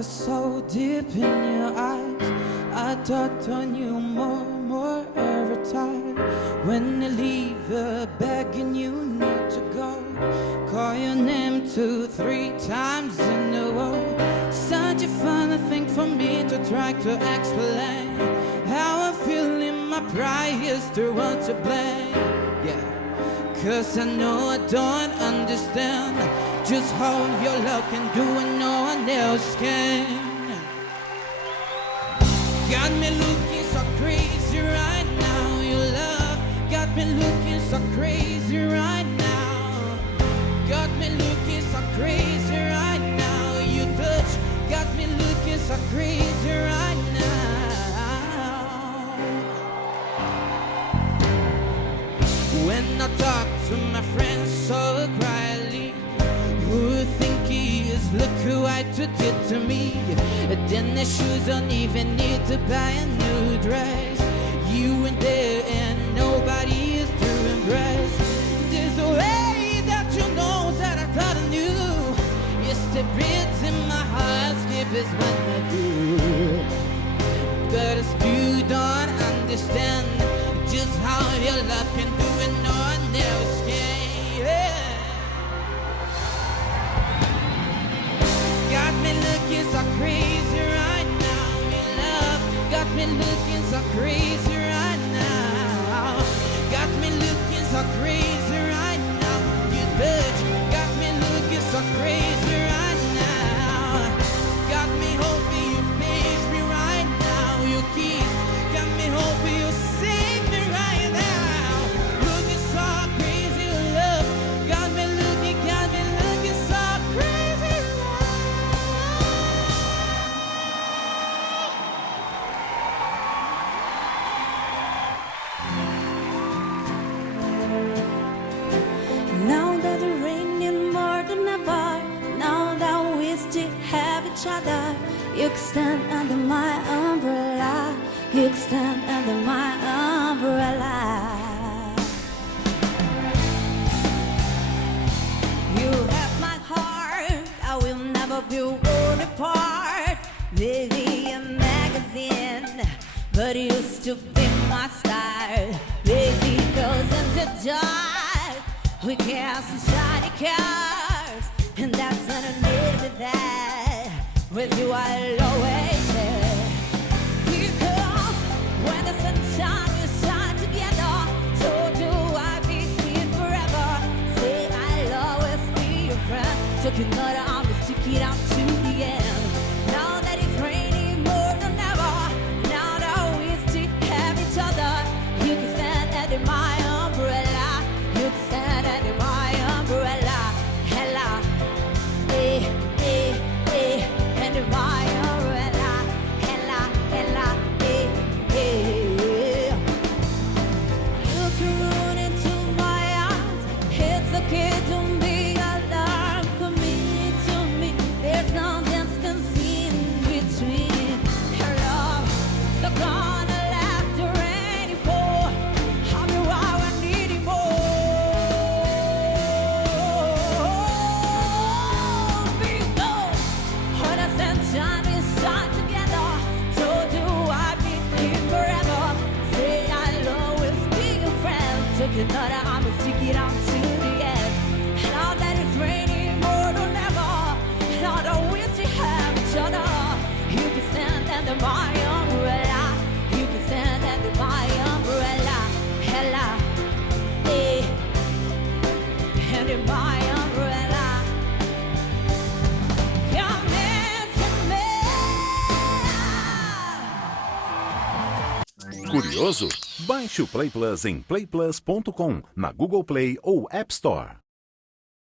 was so deep in your eyes. I thought on you more every time. When you leave, begging you need to go. Call your name 2-3 times in a row. Such a funny thing for me to try to explain. How I feel in my pride is the one to blame. Yeah, 'cause I know I don't understand just how your love can do what no one else can. Got me looking so crazy right now. Your love got me looking so crazy right now. Got me looking so crazy right now. You touch got me looking so crazy right now. When I talk to my friends so quietly, who think he is, look who I did to me. Then the shoes don't even need to buy a new dress. You and there and nobody is to embrace. There's a way that you know that I thought I knew. It's the beats in my heart skip is when I do. But I still don't understand just how your love can do it no one else can. Yeah. Got me looking so crazy right now. Your love got me looking so crazy right now. Got me looking so crazy right now. Your touch got me looking so crazy right now. Got me hoping you face me right now. Your kiss got me hoping you save me right now. Looking so crazy, love got me looking so crazy. Now that it's raining more than ever, now that we still have each other, you can stand under my umbrella. You can stand under my umbrella. You have my heart, I will never be worn apart. Maybe a magazine, but you still be my style. Baby goes into dark, we cast some shiny cars, and that's when I needed that. With you I'll always share. Because when the sunshine will shine together, told you I'd be here forever. Say I'll always be your friend. Took another arm to stick it out to the end. Now that it's raining more than ever, now that we still have each other, you can stand under my umbrella. You can stand under my umbrella. Hella, eh, eh, eh, under my umbrella. Hella, hella, eh, eh. You can run into my arms. It's okay, don't be alarmed. Commit to me. There's no distance in between. Your love, so gonna let the rain pour. I'll be why I need it more. Because when the sunshine is shine together, told you I'd be here forever. Say I'll always be your friend. Took another arm and stick it out to the end. Now that it's raining more than ever, now that we still have each other, you can stand under my umbrella. You can stand under my umbrella. Hella, eh, under my umbrella. Come into me. Curioso? Baixe o Play Plus em playplus.com, na Google Play ou App Store.